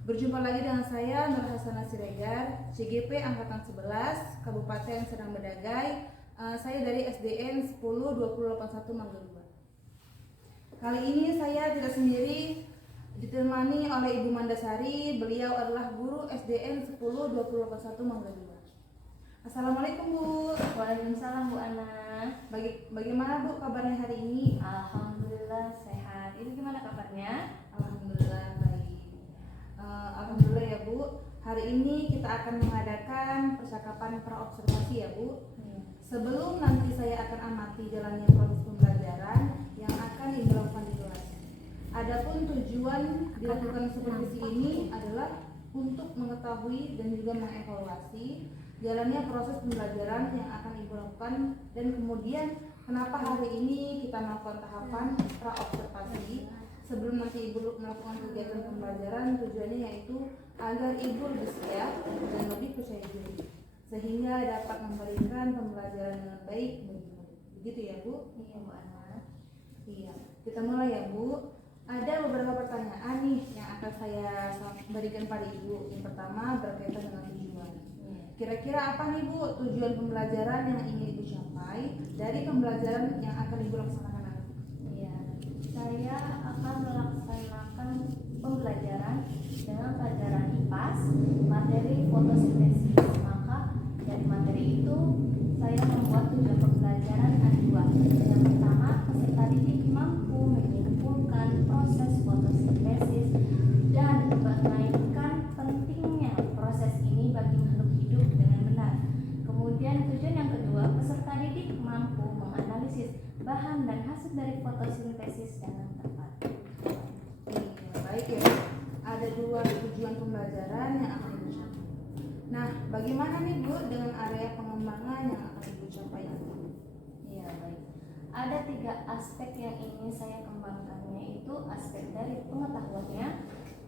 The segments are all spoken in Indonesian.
Berjumpa lagi dengan saya Nur Hasanah Siregar, CGP Angkatan 11, Kabupaten Serdang Bedagai. Saya dari SDN 10-2081 Mangga 2. Kali ini saya tidak sendiri, ditemani oleh Ibu Mandasari. Beliau adalah guru SDN 10-2081 Mangga 2. Assalamualaikum Bu. Waalaikumsalam Bu Ana. Bagaimana Bu kabarnya hari ini? Alhamdulillah sehat. Itu gimana kabarnya? Alhamdulillah baik. Alhamdulillah ya Bu. Hari ini kita akan mengadakan percakapan praobservasi ya Bu. Sebelum nanti saya akan amati jalannya proses pembelajaran yang akan Ibu lakukan di kelas. Adapun tujuan dilakukan supervisi ini adalah untuk mengetahui dan juga mengevaluasi jalannya proses pembelajaran yang akan Ibu lakukan, dan kemudian kenapa hari ini kita melakukan tahapan praobservasi. Sebelum nanti Ibu melakukan kegiatan pembelajaran, tujuannya yaitu agar Ibu lebih siap dan lebih percaya diri, sehingga dapat memberikan pembelajaran dengan baik bagi murid. Begitu ya Bu? Iya Bu Ana. Iya. Kita mulai ya Bu. Ada beberapa pertanyaan nih yang akan saya berikan pada Ibu. Yang pertama berkaitan dengan tujuan. Kira-kira apa nih Bu tujuan pembelajaran yang ingin Ibu capai dari pembelajaran yang akan Ibu laksanakan nanti? Iya, saya akan melaksanakan pembelajaran dengan pelajaran IPAS, materi fotosintesis. Maka dari materi itu saya membuat tujuan pembelajaran ada dua. Yang pertama, peserta didik mampu menyimpulkan proses fotosintesis dan mengabaikan pentingnya proses ini bagi makhluk hidup dengan benar. Kemudian tujuan yang kedua, peserta didik mampu menganalisis bahan dan hasil dari fotosintesis dengan tepat. Iya, baik ya. Ada dua tujuan pembelajaran yang akan Ibu capai. Nah, bagaimana nih Bu dengan area pengembangan yang akan Ibu capai nanti? Iya, baik. Ada 3 aspek yang ingin saya kembangkan, yaitu aspek dari pengetahuannya,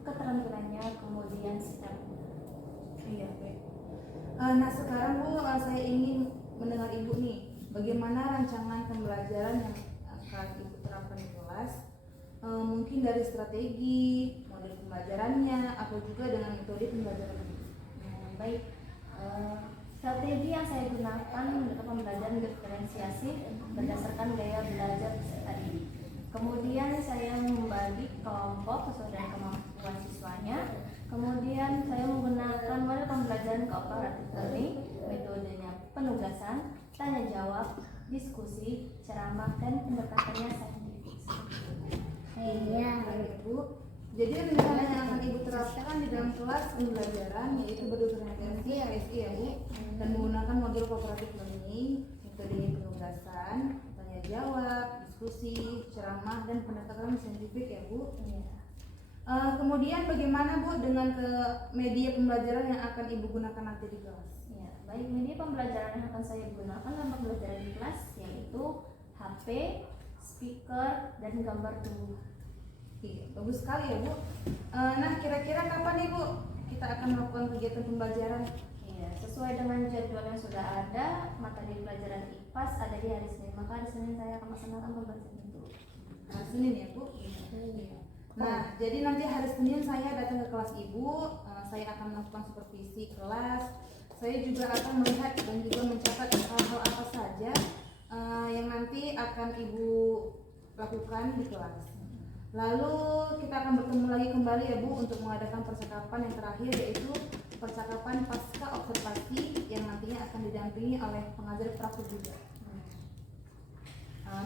keterampilannya, kemudian sikapnya. Iya, baik. Nah, sekarang Bu, saya ingin mendengar Ibu nih, bagaimana rancangan pembelajaran yang akan Ibu terapkan di kelas, mungkin dari strategi, model pembelajarannya, atau juga dengan metode pembelajaran. Baik, strategi yang saya gunakan untuk pembelajaran diferensiasi berdasarkan gaya belajar peserta didik. Kemudian saya membagi kelompok sesuai dengan kemampuan siswanya. Kemudian saya menggunakan model pembelajaran cooperative learning, metodenya penugasan, tanya jawab, diskusi, ceramah, dan pendekatannya saintifik. Iya, baik Bu. Jadi rencana yang akan Ibu terapkan di dalam kelas pembelajaran yaitu berdifferensiasi ASI ya Bu, dan menggunakan model cooperative learning, metode penugasan, tanya jawab, diskusi, ceramah, dan pendekatan saintifik ya Bu. Kemudian bagaimana Bu dengan media pembelajaran yang akan Ibu gunakan nanti di kelas? Ya, baik, media pembelajaran yang akan saya gunakan dalam pembelajaran di kelas yaitu HP, speaker, dan gambar tumbuh. Iya, bagus sekali ya Bu. Nah, kira-kira kapan nih Bu kita akan melakukan kegiatan pembelajaran? Iya, sesuai dengan jadwal yang sudah ada, materi pelajaran IPAS ada di hari Senin. Maka hari Senin saya akan melaksanakan pembelajaran itu. Hari Senin ya Bu? Iya. Nah, jadi nanti hari Senin saya datang ke kelas Ibu, saya akan melakukan supervisi kelas. Saya juga akan melihat dan juga mencatat hal-hal apa saja yang nanti akan Ibu lakukan di kelas. Lalu kita akan bertemu lagi kembali ya Bu untuk mengadakan percakapan yang terakhir, yaitu percakapan pasca observasi yang nantinya akan didampingi oleh pengajar praktik juga.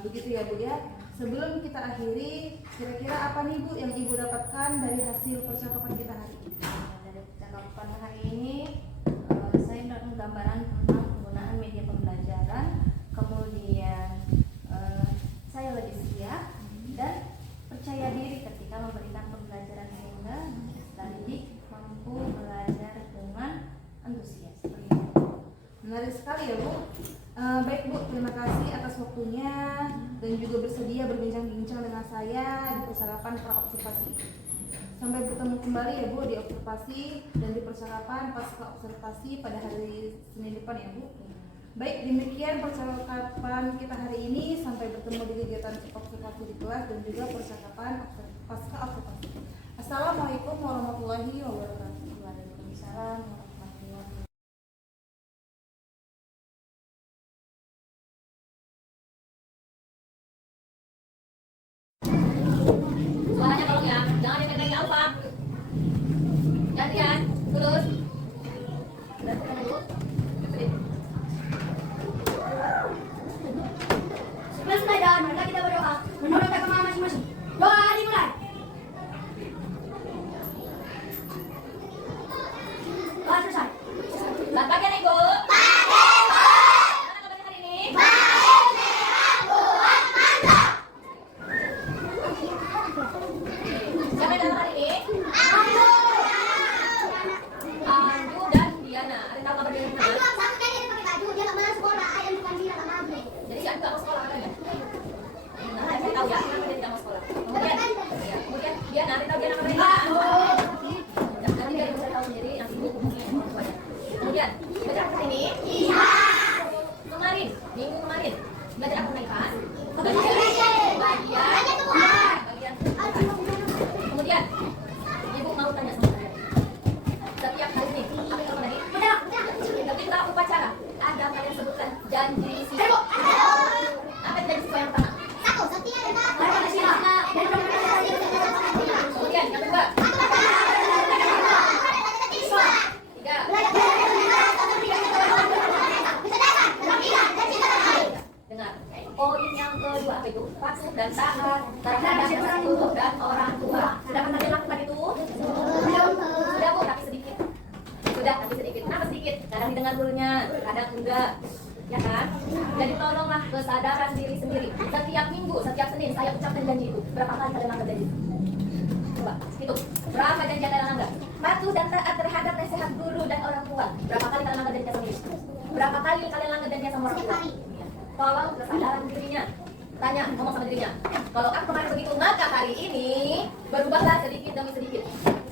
Begitu ya Bu ya. Sebelum kita akhiri, kira-kira apa nih Bu yang Ibu dapatkan dari hasil percakapan kita hari ini? Dari percakapan hari ini, saya mendapatkan gambaran tentang penggunaan media pembelajaran. Kemudian saya lebih siap dan percaya diri ketika memberikan pembelajaran sehingga peserta didik mampu belajar dengan antusias. Menarik sekali ya Bu. Baik Bu, terima kasih atas waktunya dan juga bersedia berbincang-bincang dengan saya di percakapan praobservasi. Sampai bertemu kembali ya Bu di observasi dan di percakapan pasca observasi pada hari Senin depan ya Bu. Baik, demikian percakapan kita hari ini. Sampai bertemu di kegiatan observasi di kelas dan juga percakapan pasca observasi. Assalamualaikum warahmatullahi wabarakatuh. perhatian, terus. Lakukan dulu. Selesai dan mari kita berdoa menurut agama masing-masing. Doa dimulai. Doa selesai. Selamat pagi anak ibu. Mana kabarnya hari ini? Siapa yang datang hari ini? Anju dan Diana. Ada yang tahu kabar Diana gimana? Jadi si Anju gak mau sekolah katanya. Nah, saya tahu ya kenapa dia tidak mau sekolah. Kemudian Diana, ada tahu Diana kabarnya gimana? Nanti biar ibu saya tahu sendiri, nanti ibu hubungi orang tuanya. Kemudian belajar apa hari ini? Kemarin, minggu kemarin belajar apa ikan? Bagian. Kemudian ibu mau tanya sama kalian. Setiap hari ini, apa yang kamu tadi? Ketika upacara, ada kalian sebutkan janji siswa. Apa janji siswa yang pertama? Kemudian yang kedua. Tiga. Dengar. Poin yang kedua apa itu? Patuh dan taat terhadap sesuatu dan orang tua. Sudah pernah dilakukan itu? Sudah bu, tapi sedikit. Sudah, tapi sedikit. Kenapa sedikit? Kadang didengar dulunya, kadang enggak. Ya kan? Jadi tolonglah kesadaran diri sendiri. Setiap minggu, setiap Senin saya ucapkan janji itu. Berapa kali kalian langgar janji? Coba, hitung. Berapa janji yang kalian langgar? Patuh dan taat terhadap nasihat guru dan orang tua. Berapa kali kalian langgar janji sama diri? Berapa kali kalian langgar janji sama orang tua? Tolong kesadaran dirinya. Tanya, ngomong sama dirinya. Kalau aku kemarin begitu, maka hari ini berubahlah sedikit demi sedikit.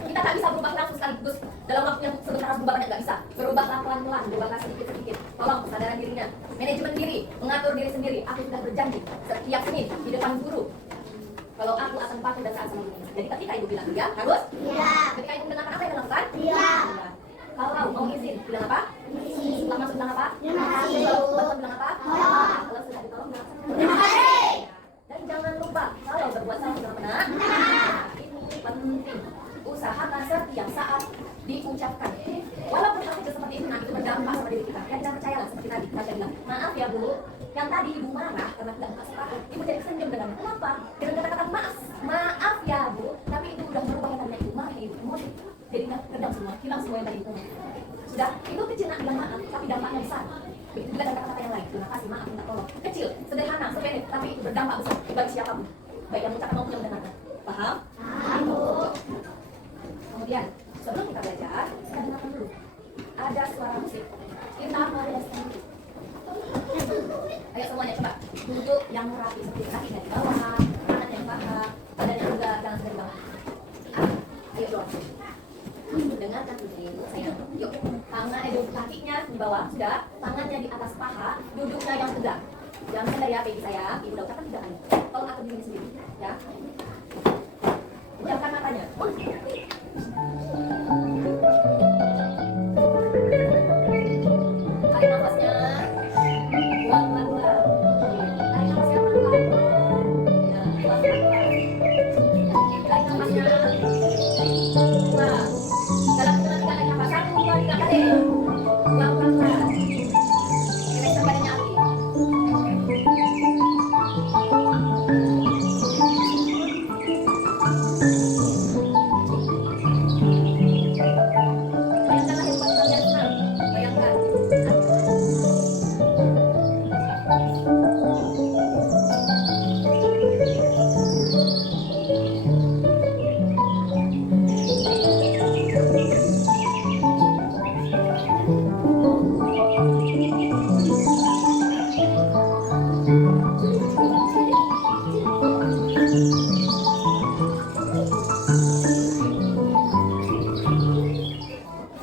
Kita tak bisa berubah langsung sekaligus dalam waktu yang sebentar harus berubah banyak, nggak bisa. Berubahlah pelan-pelan, berubahlah sedikit-sedikit. Tolong kesadaran dirinya, manajemen diri, mengatur diri sendiri. Aku sudah berjanji setiap Senin di depan guru. Kalau aku akan patuh dan taat sama gurunya. Jadi ketika ibu bilang iya, harus? Iya. Ketika ibu mendengarkan apa yang dilakukan? Iya. Kalau mau izin, bilang apa? Setelah masuk bilang apa? Terima kasih. Betul bilang apa? Kalau sudah ditolong bilang apa? Terima kasih. Dan jangan lupa kalau berbuat salah bilang benar. Ini penting. Usahakan setiap saat diucapkan. Walaupun hal kecil seperti itu, itu berdampak sama diri kita. Ya kita percayalah seperti tadi. Tasya bilang, maaf ya bu, yang tadi ibu marah karena tidak kasih tahu. Ibu jadi senyum dengannya. Kenapa? Dengan kata-kata maaf. Maaf ya bu, tapi itu udah merubah katanya ibu. Maaf ya ibu, emosi. Jadi redam semua, hilang semua yang tadi itu. Sudah, itu kecil nak bilang maaf, tapi dampaknya besar. Begitu juga dengan kata-kata yang lain. Terima kasih, maaf, minta tolong. Kecil, sederhana, sepele, tapi itu berdampak besar bagi siapapun. Baik yang mengucapkan maupun yang mendengarkan. Paham? Paham. Kemudian, sebelum kita belajar, kita dengarkan dulu. Ada suara musik. Kita mereskan. Ayo semuanya coba duduk yang rapi seperti kakinya di bawah, tangan yang paha, badan yang enggak, jangan sedang di bawah. Ayo dong. Dengarkan dulu sayang. Yuk, tangan kakinya di bawah, sudah. Tangannya di atas paha, duduknya yang tegak. Jangan sadar ya, baby sayang. Ibu udah ucapkan 3 kali. Tolong atur diri sendiri, ya. Pejamkan matanya. Tarik nafasnya. Buang pelan-pelan. Tarik nafasnya pelan-pelan. Ya, buang pelan-pelan. Tarik nafasnya. Nah, dalam hitungan 3 tarik nafas. 1, 2, 3 kali. Buang pelan-pelan. Gerakkan badannya aktif. Bayangkanlah yang buat kalian senang. Bayangkan.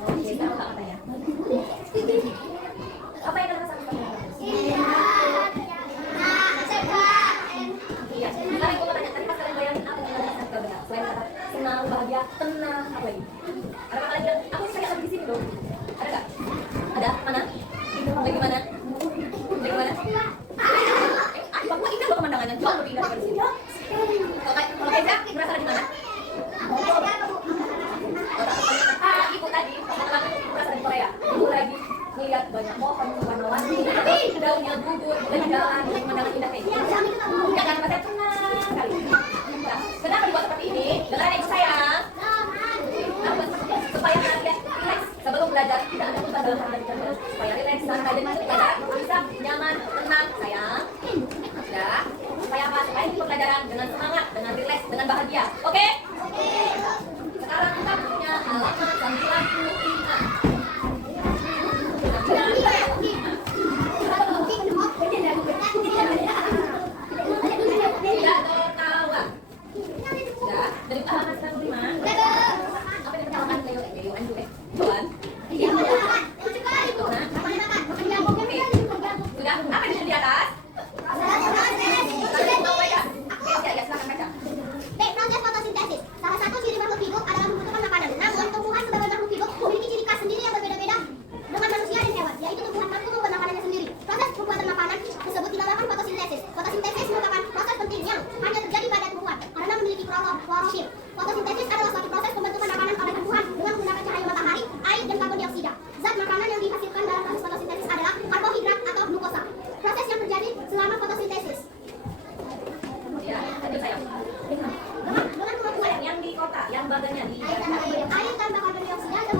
Oke, sekarang apa katanya? Apa yang kalian rasakan? Iya, sekarang aku mau tanya, tadi pas kalian bayangin apa yang kalian rasakan kalau dengar? Selain kata senang, bahagia, tenang, apa lagi? Ada kalian bilang, aku kayak lagi di sini dong. Ada nggak? Ada? Mana? Lagi mana? Lagi mana? Bapak indah loh pemandangannya, jauh lebih indah dari sini. Kalau Keza, merasa di mana? melihat banyak pohon warna-warni, daunnya gugur, dan jalan dengan pemandangan indah kayak gini. Ya kan, Mas? Tenang kali. Nah, kenapa dibuat seperti ini? Dengarkan ibu sayang. Supaya kalian rileks sebelum belajar, tidak ada beban dalam hal belajar. Supaya rileks, santai dan belajar bisa nyaman, tenang, sayang. Ya, supaya apa? Supaya ikut pelajaran dengan semangat, dengan rileks, dengan bahagia. Oke? Sekarang kita punya halaman 95. Tidak tertawa. Ya, dari halaman 95. Apa yang pertama kan Leo Anju Tuan. Sudah, apa yang di atas? Mau baca? Ya, silakan baca. Proses fotosintesis. Salah satu ciri makhluk hidup adalah membutuhkan makanan. Namun, tumbuhan sebagai makhluk hidup memiliki ciri khas sendiri yang berbeda-beda dengan manusia dan hewan, yaitu tumbuhan mampu membuat makanannya sendiri. Proses pembuatan makanan tersebut dinamakan fotosintesis. Fotosintesis merupakan proses penting yang hanya terjadi pada tumbuhan karena memiliki klorofil. Fotosintesis adalah suatu proses pembentukan makanan oleh tumbuhan dengan menggunakan cahaya matahari, air, dan karbon dioksida. Zat makanan yang dihasilkan dalam proses fotosintesis adalah karbohidrat atau glukosa. Proses yang terjadi selama fotosintesis. Ya, lanjut sayang. Dengan kemampuan Yang di kota, yang badannya di air tanpa karbon dioksida dan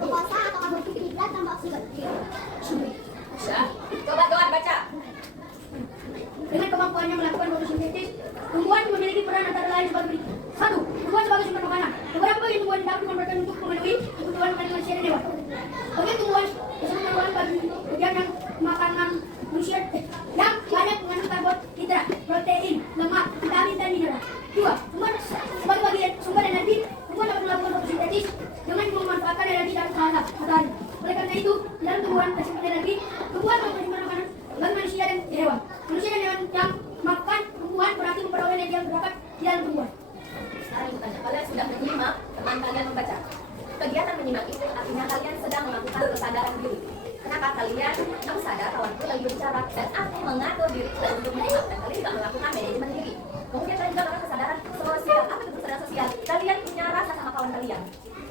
glukosa atau karbohidrat tanpa oksigen. Ya. Coba doa baca. Dengan kemampuannya melakukan fotosintesis, tumbuhan memiliki peran antara lain sebagai berikut. 1. Tumbuhan sebagai sumber makanan. Beberapa bagian tumbuhan dapat dimanfaatkan untuk memenuhi kebutuhan makanan manusia dan hewan. Bagian tumbuhan tersebut merupakan bagian yang makanan manusia yang banyak mengandung karbohidrat, protein, lemak, vitamin, dan mineral. 2. Tumbuhan sebagai bagian sumber energi, tumbuhan dapat melakukan fotosintesis dengan memanfaatkan energi dari cahaya matahari. Oleh karena itu, di dalam tumbuhan tersimpan energi, tumbuhan menyimpan makanan bagi manusia dan hewan. Manusia dan hewan yang makan tumbuhan berarti memperoleh energi yang terdapat di dalam tumbuhan. Sekarang ibu tanya, kalian sudah menyimak teman kalian membaca. Kegiatan menyimak itu artinya kalian sedang melakukan kesadaran diri. Kenapa kalian? Kamu sadar kawanku lagi berbicara dan aku mengatur diriku untuk menyimak dan kalian juga melakukan manajemen diri. Kemudian kalian juga melakukan kesadaran sosial. Apa itu kesadaran sosial? Kalian punya rasa sama kawan kalian.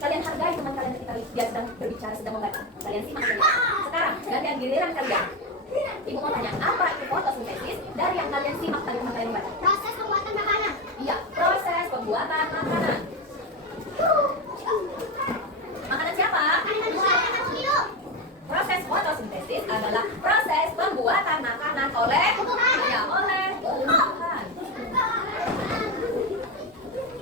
Kalian hargai teman kalian ketika dia sedang berbicara, sedang membaca. Kalian simak saja. Sekarang, gantian giliran kalian. Ibu mau tanya, apa itu fotosintesis dari yang kalian simak tadi teman kalian membaca? Proses pembuatan makanan. Iya, proses pembuatan makanan. Makanan siapa? Makanan manusia dan makhluk hidup. Proses fotosintesis adalah proses pembuatan makanan oleh tumbuhan.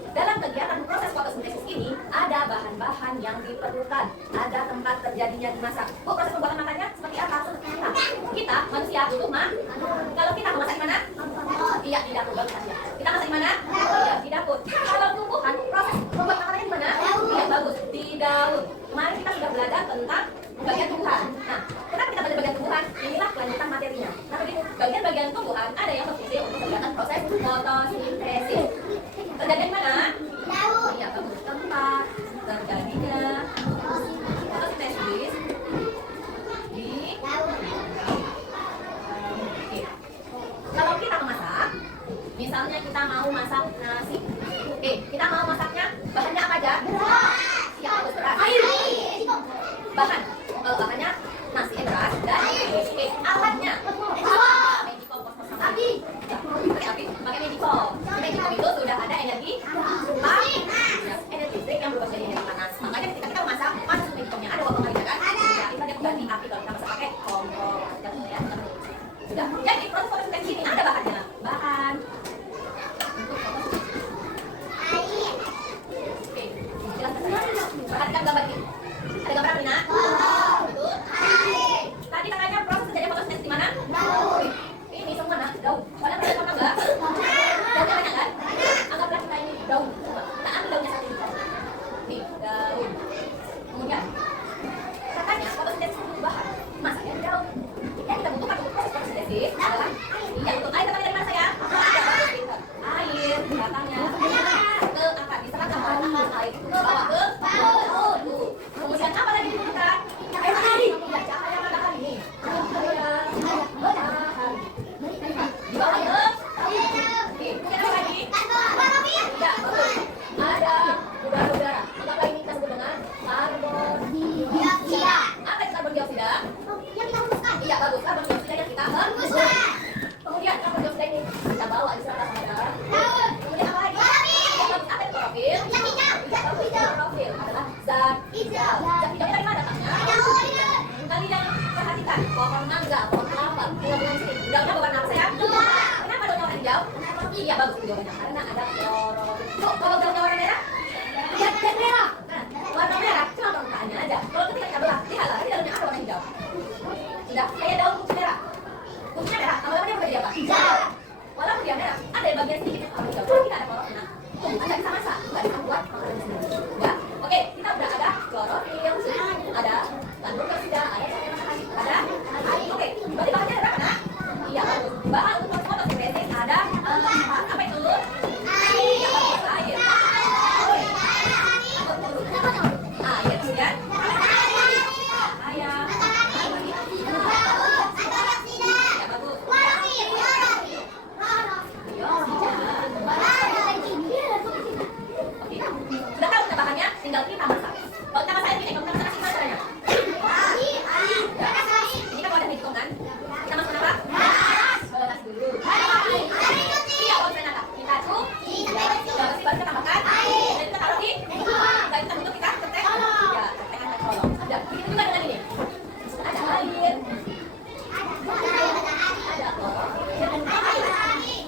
Dalam kegiatan proses fotosintesis ini ada bahan-bahan yang diperlukan, ada tempat terjadinya dimasak. Bu, proses pembuatan makannya seperti apa? Seperti kita manusia butuh Kalau kita memasak di mana? Iya, di dapur. Bagus ya. Kita masak di mana? Iya, di dapur. Kalau tumbuhan proses pembuat makanannya di mana? Iya, bagus, di daun. Kemarin kita sudah belajar tentang bagian tumbuhan. Nah, kenapa kita belajar bagian tumbuhan? Inilah kelanjutan materinya. Nah, begitu bagian-bagian tumbuhan ada yang terpilih untuk kegiatan proses fotosintesis. Terjadi di mana? Daun. Iya, bagus. Tempat terjadinya fotosintesis di Oke. Kalau kita memasak, misalnya kita mau masak nasi. Oke, kita mau masaknya bahannya apa aja? Siap, bagus, beras. Bahan, kalau bahannya nasi, beras, dan oke, alatnya. Magicom kompos sama api. Pakai Magicom. Magicom itu sudah ada energi energi listrik yang berubah menjadi energi panas. Makanya ketika kita memasak, masuk Magicomnya ada waktu kalinya kan? Ya, itu dia ganti api kalau kita masak pakai kompor. Ya, sudah. Jadi proses fotosintesis ini ada bahannya. Bahan untuk fotosintesis. Oke, jelaskan. Perhatikan gambar ini. Ada gambar apa, Rina? Betul. Tadi katanya proses terjadi fotosintesis di mana? Ini semua daun. Kalian pernah makan nggak? Daunnya banyak kan? Anggaplah kita ini daun. Coba kita ambil daunnya satu. Nih, daun. Kemudian katanya fotosintesis butuh bahan. Masaknya di daun. Yang kita butuhkan untuk proses fotosintesis adalah iya, untuk air datangnya dari mana sayang? Air datangnya ke apa? Diserap sama air itu bawa ke daun. Kemudian apa lagi dibutuhkan? Cahaya matahari. Iya, cahaya matahari nih. Cahaya matahari. Dibawa ke oke, kemudian apa lagi? Iya, bagus. nggak bisa masak, nggak bisa buat makanan sendiri. Ya, oke, kita udah ada klorofil, ada kandung sudah, ada, oke, berarti bahannya ada berapa nak? Iya, bahan untuk fotosintesis ada apa itu? Air. Air, kemudian ayam. Ya, bagus. Oke, sudah tahu bahannya, tinggal kita masak. Kalau kita masak ini, kalau kita masak gimana caranya? Ini kan wadah hitung kan? Kita masuk apa? Beras dulu. Iya, kalau saya nangkap, kita tuh baru kita tambahkan. Dan kita taruh di, dan kita tutup, kita ketek. Ya, ketek akan kolong. Sudah, begitu juga dengan ini. Ada air. Ada klorofil.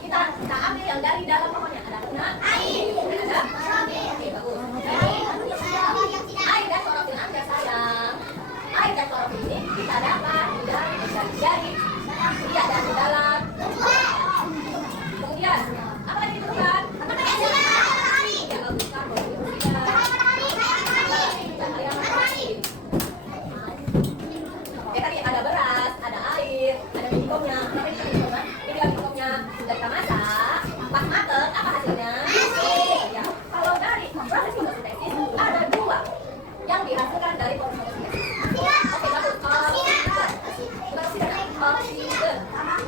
Kita ambil yang dari dalam pohonnya. Ada guna. Ada. Oke, bagus. Air dan klorofil Anda sayang. Air dan klorofil ini kita dapat dari jari-jari. Iya, dari dalam. Kemudian, apa lagi diperlukan? Ya, bagus. Karbon dioksida. Ya, tadi ada beras, ada air, ada minumnya. Apa itu minumnya? Ini adalah minumnya. Sudah kita masak. Pas mateng, apa hasilnya? Ya, kalau dari proses fotosintesis ada dua yang dihasilkan dari proses fotosintesis. Oke, bagus. Oksigen. Sama?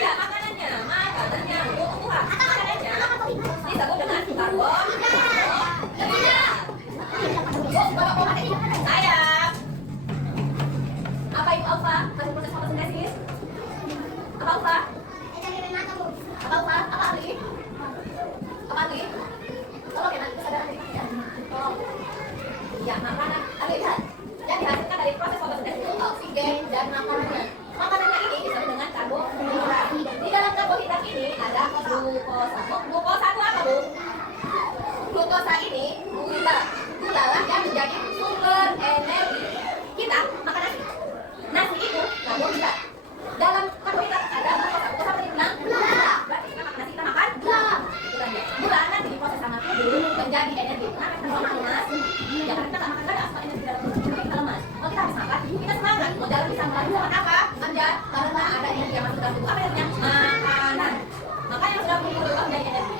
Ya, makanannya untuk tumbuhan. Makanannya disebut dengan karbon. Sayang. Apa itu alfa? Hasil proses fotosintesis? Apa alfa? Apa alfa? Apa Ali? Apa Ali? Tolong ya, nanti kesadaran dari ya. Tolong. Ya, makanan. Ali lihat. Yang dihasilkan dari proses fotosintesis itu oksigen dan makanannya. Makanannya ini disebut dengan karbohidrat. Di dalam karbohidrat ini ada glukosa. Glukosa itu apa, Bu? Glukosa ini gula lah yang menjadi sumber energi kita makan nasi. Nasi itu karbohidrat. Dalam karbohidrat ada glukosa. Glukosa apa dibilang? Gula. Berarti kita makan nasi, kita makan gula. Gula nanti diproses sama tubuh menjadi energi. Kenapa kita makan nasi? Ya karena kita nggak makan ada asal energi dalam tubuh kita lemas. Kalau kita habis makan, kita semangat. Mau jalan bisa makan apa? Manjat. Karena ada energi yang masuk dalam tubuh. Apa namanya? Makanan. Makanya yang sudah berubah menjadi energi.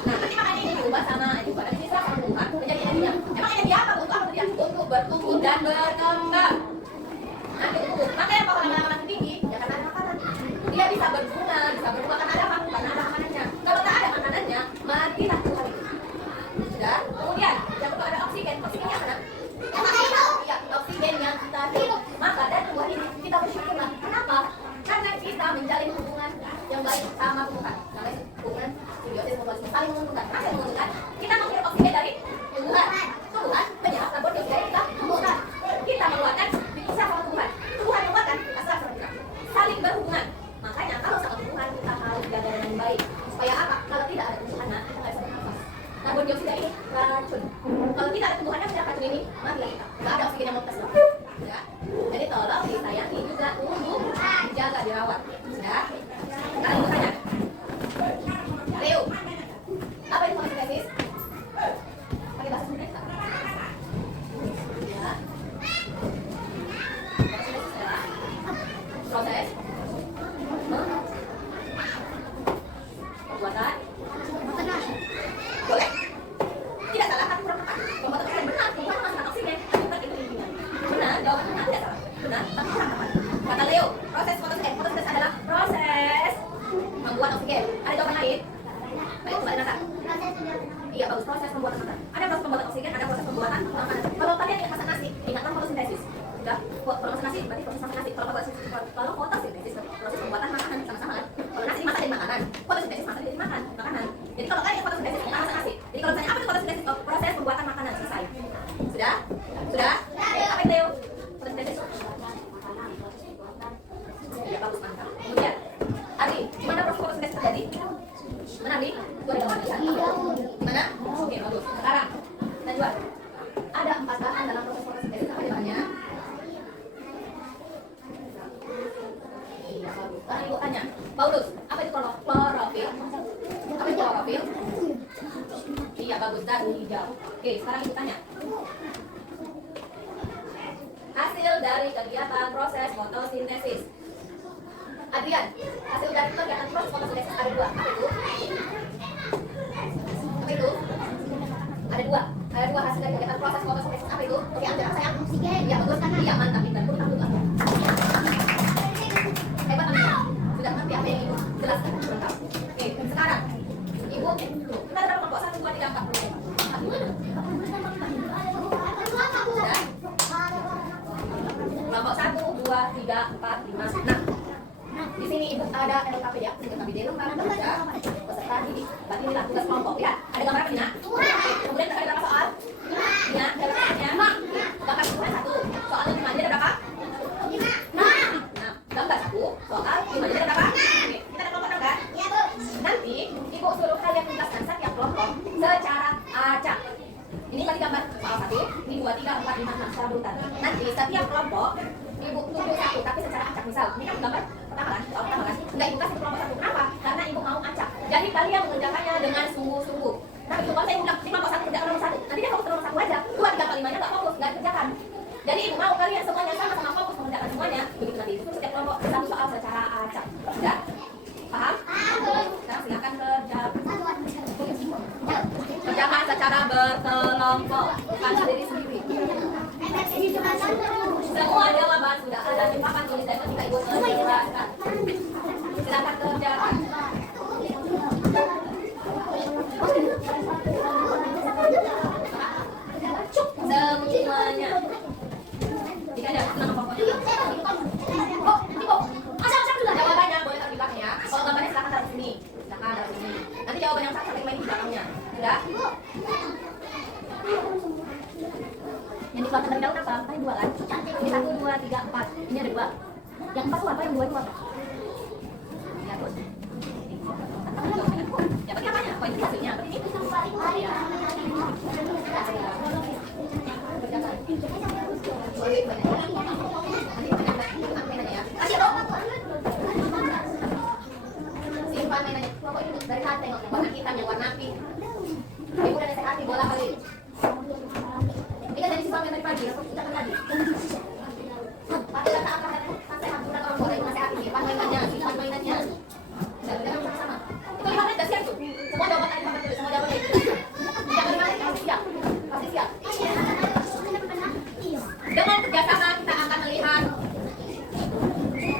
Nah, nanti makanya ini diubah sama juga nanti bisa berubah menjadi energinya. Emang energi apa? Untuk apa dia? Untuk bertumbuh dan berkembang. Nanti tumbuh. Makanya kalau lama-lama tinggi, ya karena ada makanan. Dia bisa berbunga, bisa berubah karena ada apa? Karena ada makanannya. Kalau tak ada makanannya, matilah Tuhan itu. Sudah. Kemudian yang kedua ada oksigen. Oksigennya apa? Iya, oksigen yang kita hirup. Maka dari tumbuhan ini kita bersyukurlah. Kenapa? Karena kita menjalin hubungan yang baik sama tumbuhan. Namanya hubungan simbiosis mutualisme, saling menguntungkan. Apa yang menguntungkan? Kita menghirup oksigen dari tumbuhan. Tumbuhan menyerap karbon dioksida yang kita hembuskan. Kita mengeluarkan dipisah sama tumbuhan. Tumbuhan mengeluarkan asal sama kita. Saling berhubungan. Makanya kalau sama tumbuhan kita harus jaga dengan baik. Supaya apa? Kalau tidak ada tumbuhan, kita nggak bisa bernafas. Karbon dioksida ini racun. Kalau tidak ada tumbuhannya menyerap racun ini, matilah kita. Nggak ada oksigen yang melepas. Ya. Jadi tolong disayangi juga tumbuh, dijaga, dirawat. Ya. Sekarang ibu tanya. Leo, apa itu fotosintesis? Pakai bahasa Sunda tak? Ya. Fotosintesis adalah proses pembuatan. Boleh? Tidak salah, tapi kurang tepat. Pembuatan oksigen benar, tumbuhan menghasilkan oksigen. Bukan itu intinya. Benar, jawabannya tidak salah. Benar, tapi kurang tepat. Kata Leo, proses fotosintesis adalah proses membuat oksigen. Ada jawaban lain? Baik, kembali nata. Iya, bagus. Proses pembuatan makanan. Ada proses pembuatan oksigen, ada proses pembuatan makanan. Kalau kalian ingat masak nasi, ingatkan fotosintesis. Sudah, kalau masak nasi, berarti proses masak nasi. Kalau fotosintesis, proses pembuatan makanan sama-sama kan? Kalau nasi dimasak jadi makanan, fotosintesis masak jadi makanan. Jadi kalau kalian ingat fotosintesis, ingat masak nasi. Jadi kalau misalnya apa itu fotosintesis? Proses pembuatan makanan, selesai. Sudah? Sudah? Apa itu? Fotosintesis. Ya, bagus, mantap. Kemudian, Adi, gimana proses fotosintesis terjadi? Mana Adi? Itu ada gambarnya. Mana? Oke, bagus. Sekarang, Najwa. Ada 4 bahan dalam proses fotosintesis. Apa bahannya? Iya, bagus. Sekarang ibu tanya, Paulus, apa itu klorofil? Apa itu? Klorofil. Iya bagus, dan hijau. Oke, sekarang ibu tanya. Hasil dari kegiatan proses fotosintesis. Adrian, hasil dari kegiatan proses fotosintesis ada 2. Apa itu? Apa itu? Ada 2. Ada 2 hasil dari kegiatan proses fotosintesis. Apa itu? Oke, ambil sayang. Oksigen. Iya bagus. Iya mantap. Pintar. Hebat ambil. Sudah ngerti apa yang ibu jelaskan? Mantap. Oke, sekarang ibu kita ada kelompok 1, 2, 3, 4. Sudah? Kelompok 1, 2, 3, 4, 5, 6. Di sini ibu ada LKPD ya, LKPD lembar kerja peserta didik. Berarti inilah tugas kelompok ya. Ada gambar apa Dina? Kemudian ada berapa soal? Dina, ada berapa? Gambar kemudian 1. Soal 5 jadi ada berapa? 5. Nah, gambar 1. Soal 5 jadi ada berapa? Oke, kita ada kelompok 6 kan? Iya Bu. Nanti ibu suruh kalian menjelaskan setiap kelompok secara acak. Ini tadi gambar soal 1, ini 2, 3, 4, 5, 6 secara berurutan. Nanti setiap kelompok ibu tunjuk 1 tapi secara acak. Misal, ini kan gambar pertama kan, soal pertama kan. Enggak ibu kasih kelompok 1. Kenapa? Karena ibu mau acak. Jadi kalian mengerjakannya dengan sungguh-sungguh. Tapi kalau saya bilang di kelompok 1 kerjakan nomor 1, nanti dia fokus nomor 1 aja. 2, 3, 4, 5 nya enggak fokus, enggak dikerjakan. Jadi ibu mau kalian semuanya sama-sama fokus mengerjakan semuanya. Begitu nanti itu setiap kelompok 1 soal secara acak. Sudah? Paham? Sekarang silakan kerja. Kerjakan secara berkelompok, bukan sendiri-sendiri. Semua jawaban sudah ada di papan tulis dan ketika ibu menjelaskan. Silakan kerjakan. Semuanya. Jika ada nama pokoknya. Jawabannya boleh taruh di belakang ya. Kalau gambarnya silakan taruh sini. Silakan taruh sini. Nanti jawaban yang sampai main di belakangnya. Sudah? Yang dikeluarkan dari daun apa? Kan 2 kan? Ini 1, 2, 3, 4. Ini ada 2. Yang 4 itu apa? Yang 2 itu apa? Ya terus. Ya berarti apanya? Oh itu hasilnya. Berarti ini? Iya. Kerjakan. Simpan mainannya. Pokoknya ini dari saat tengok warna hitam yang warna pink. Ibu udah nasihati bola kali. Ini kan dari simpan dari pagi, aku ucapkan tadi. Tapi kata apa nasihat sudah orang boleh nasihati. Simpan mainannya. Jangan sama-sama. Itu 5 menit dah siap tuh. Semua jawaban tadi pakai tulis, semua jawaban dari tulis. Jangan 5 menit pasti siap. Pasti siap. Dengan kerjasama kita akan melihat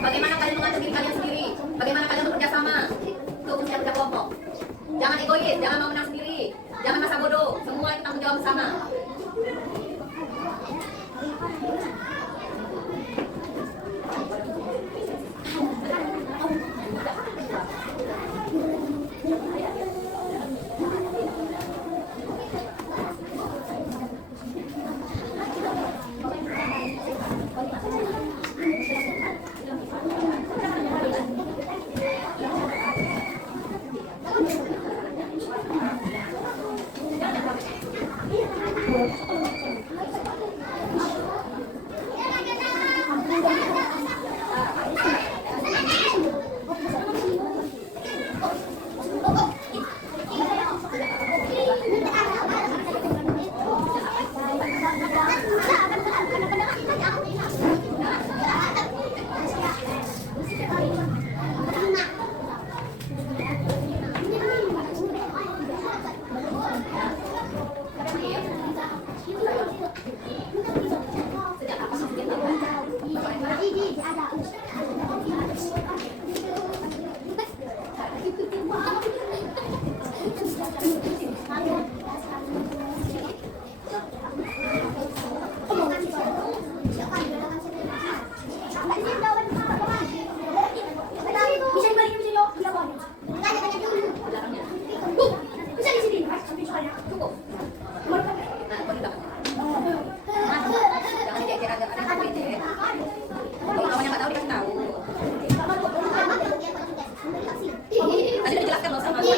bagaimana kalian mengatur diri kalian sendiri, bagaimana kalian bekerja sama untuk fungsi kerja kelompok. Jangan egois, jangan mau menang sendiri, jangan masa bodoh, semua kita tanggung jawab bersama. Tadi udah dijelaskan loh sama aku.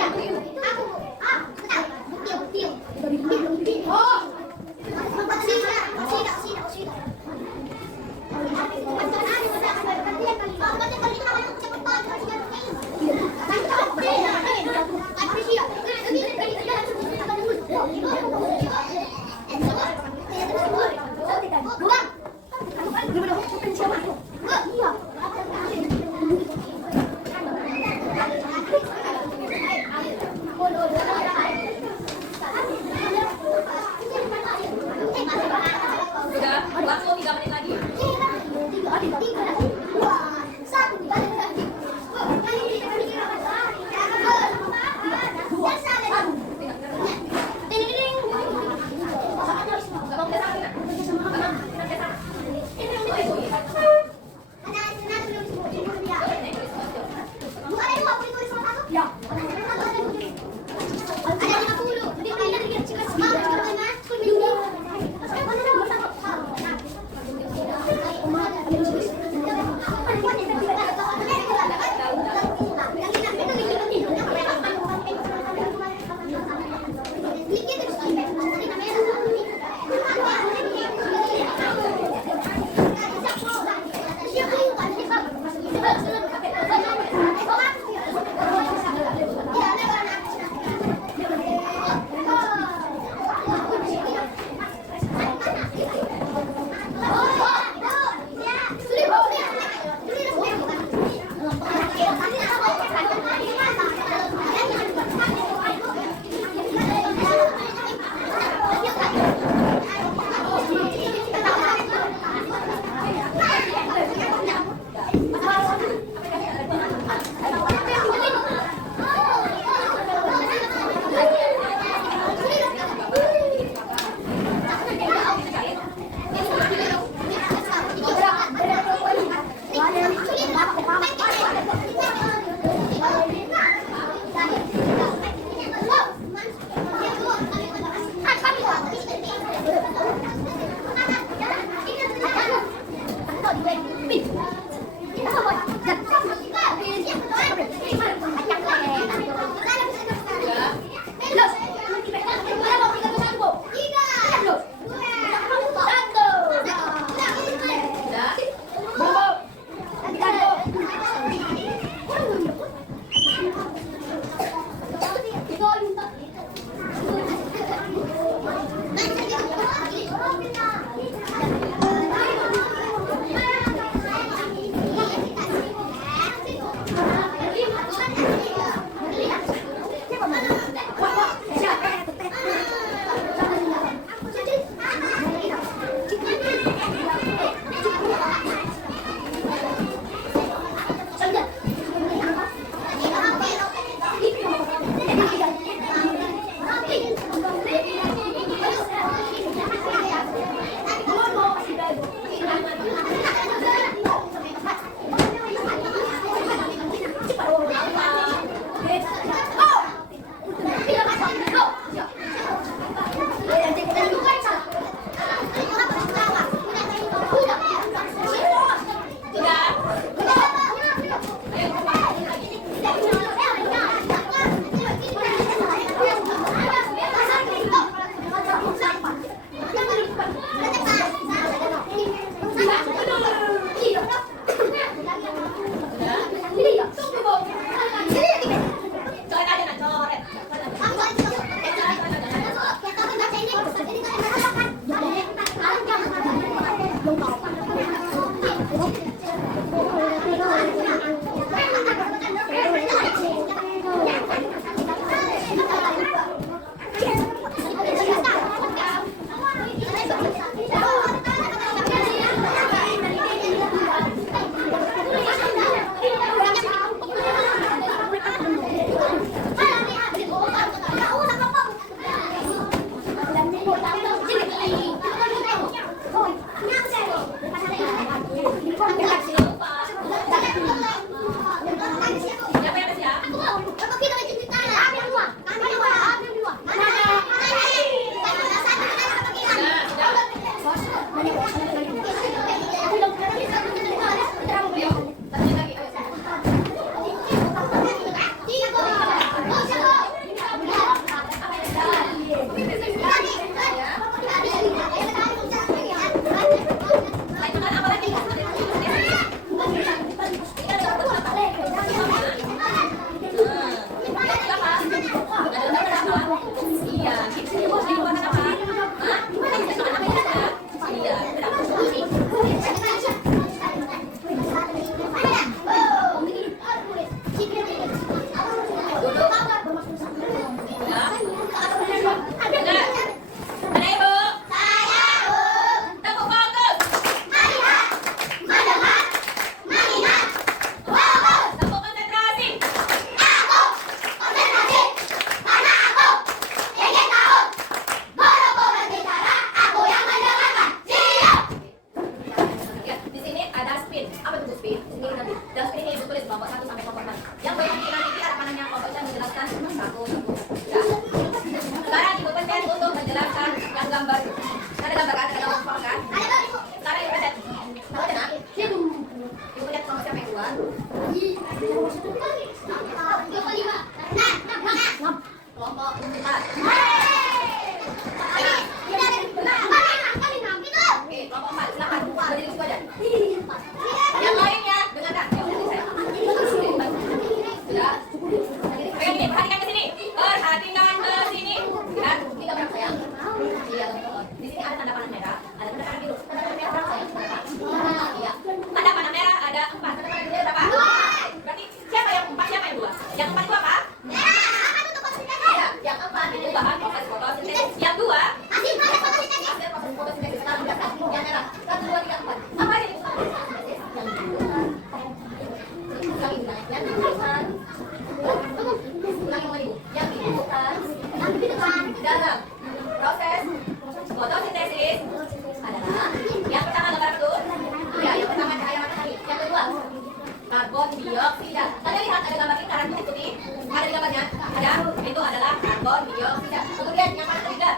karbon dioksida. Anda lihat ada gambar ini kanan putih. Ada di gambarnya. Ada. Itu adalah karbon dioksida. Kemudian yang mana ketiga?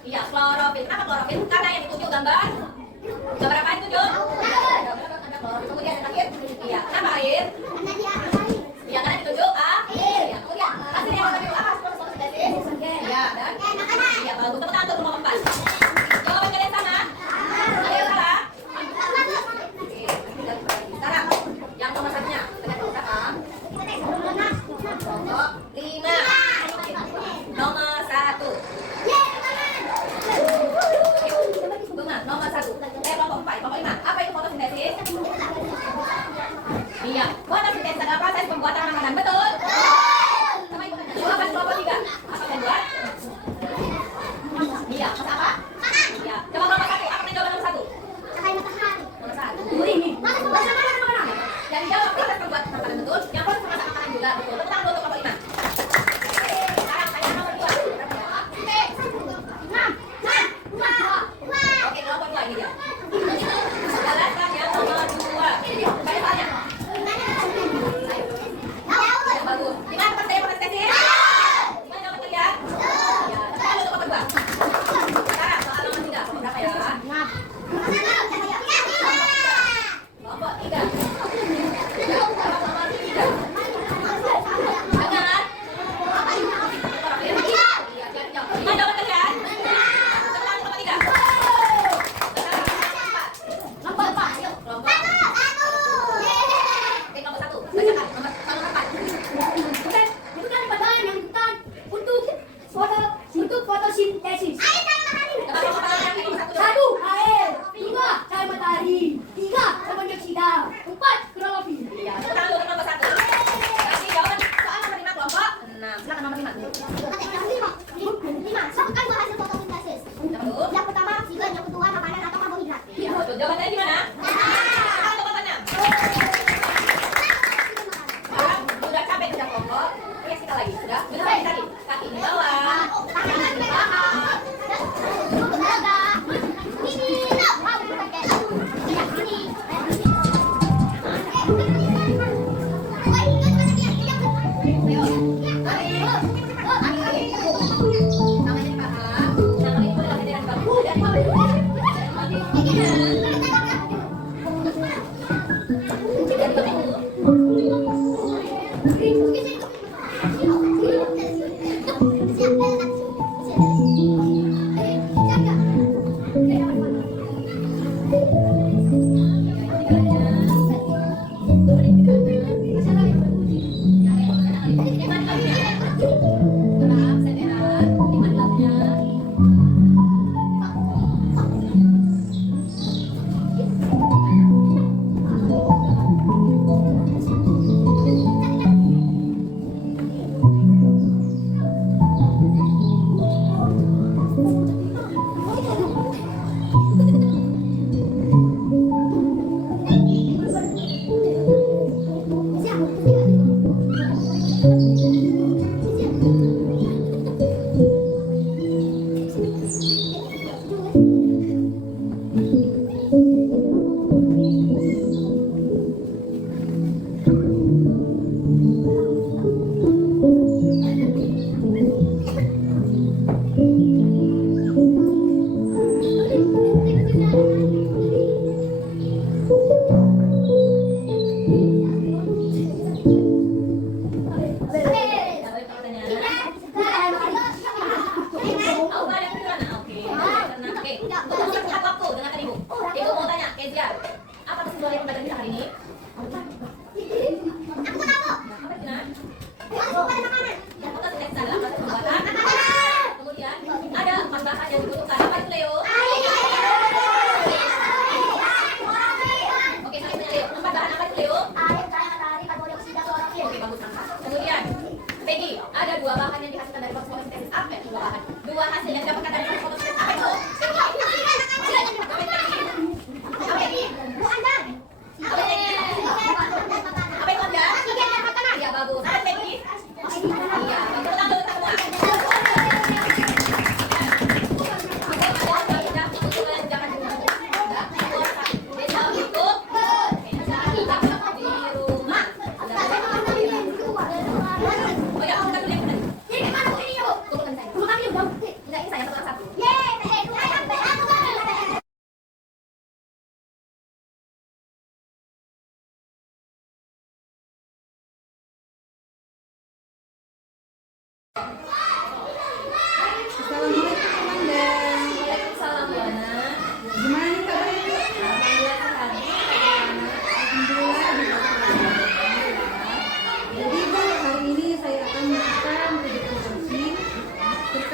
Iya, klorofil. Kenapa klorofil? Karena yang ditunjuk gambar. Gambar apa itu, Jo? Ada klorofil. Kemudian yang terakhir. Iya, kenapa air? Iya, karena ditunjuk air. Iya, kemudian hasilnya yang tadi apa? Fotosintesis. Iya, dan iya, bagus. Tepuk tangan untuk nomor 4. Jawaban kalian sama? Ada yang salah? Sekarang yang nomor satunya dengan berapa? Kelompok 5. Nomor 1. Bunga, nomor 1. Kelompok 4, kelompok 5. Apa itu fotosintesis? Iya, fotosintesis adalah proses pembuatan makanan, betul? Sama ibu. Jawaban kelompok 3. Apa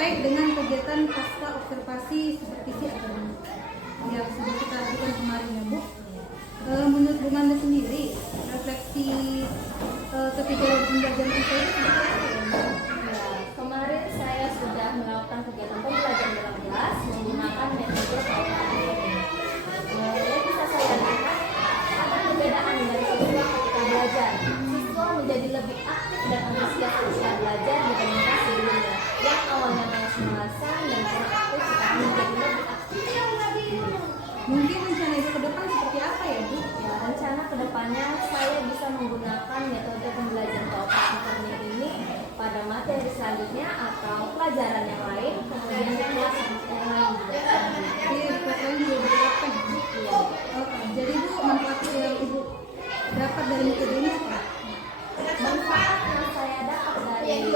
terkait dengan kegiatan pasca observasi supervisi akademik yang sudah kita lakukan kemarin ya Bu. Menurut Bu Manda sendiri, refleksi ketiga pembelajaran kita ini seperti apa ya Bu? Ya, kemarin saya sudah melakukan kegiatan pembelajaran dalam kelas menggunakan metode PowerPoint. Yang bisa saya lihat ada perbedaan dari siswa ketika belajar. Siswa menjadi lebih aktif dan antusias ketika belajar dibandingkan sebelumnya. Yang awalnya malas-malasan dan kurang aktif sekarang menjadi lebih aktif. Mungkin rencana Ibu ke depan seperti apa ya Bu? Ya, rencana kedepannya saya bisa menggunakan metode pembelajaran PowerPoint ini pada materi selanjutnya atau pelajaran yang lain, kemudian di kelas yang lain juga. Iya, di kelas lain juga diterapkan ya Bu? Iya. Jadi Bu, manfaat yang Ibu dapat dari metode ini apa? Manfaat yang saya dapat dari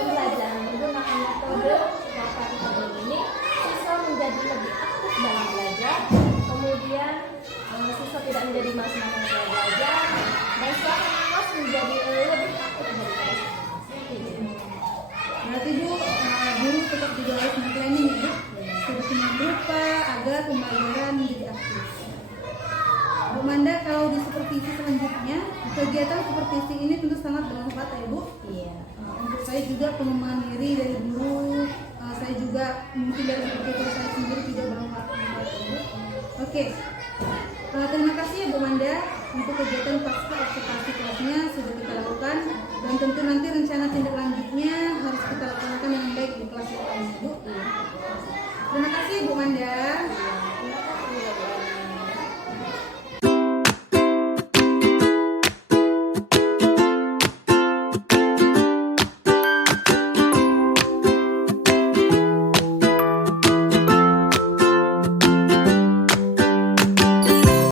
pembelajaran menggunakan metode PowerPoint ini, siswa menjadi lebih aktif dalam belajar, kemudian siswa tidak menjadi malas-malasan ketika belajar, dan suasana kelas menjadi lebih aktif dari kelas. Berarti Bu, guru tetap juga harus planning ya Bu? Sedemikian rupa agar pembelajaran menjadi aktif. Bu Manda, kalau di supervisi selanjutnya, kegiatan supervisi ini tentu sangat bermanfaat ya Bu. Iya. Untuk saya juga pengembangan diri dari guru, saya juga mungkin dari supervisor saya sendiri juga bermanfaat ya Bu. Oke, terima kasih ya Bu Manda untuk kegiatan pasca observasi kelasnya sudah kita lakukan, dan tentu nanti rencana tindak lanjutnya harus kita laksanakan dengan baik di kelas yang lain Bu. Terima kasih Bu Manda.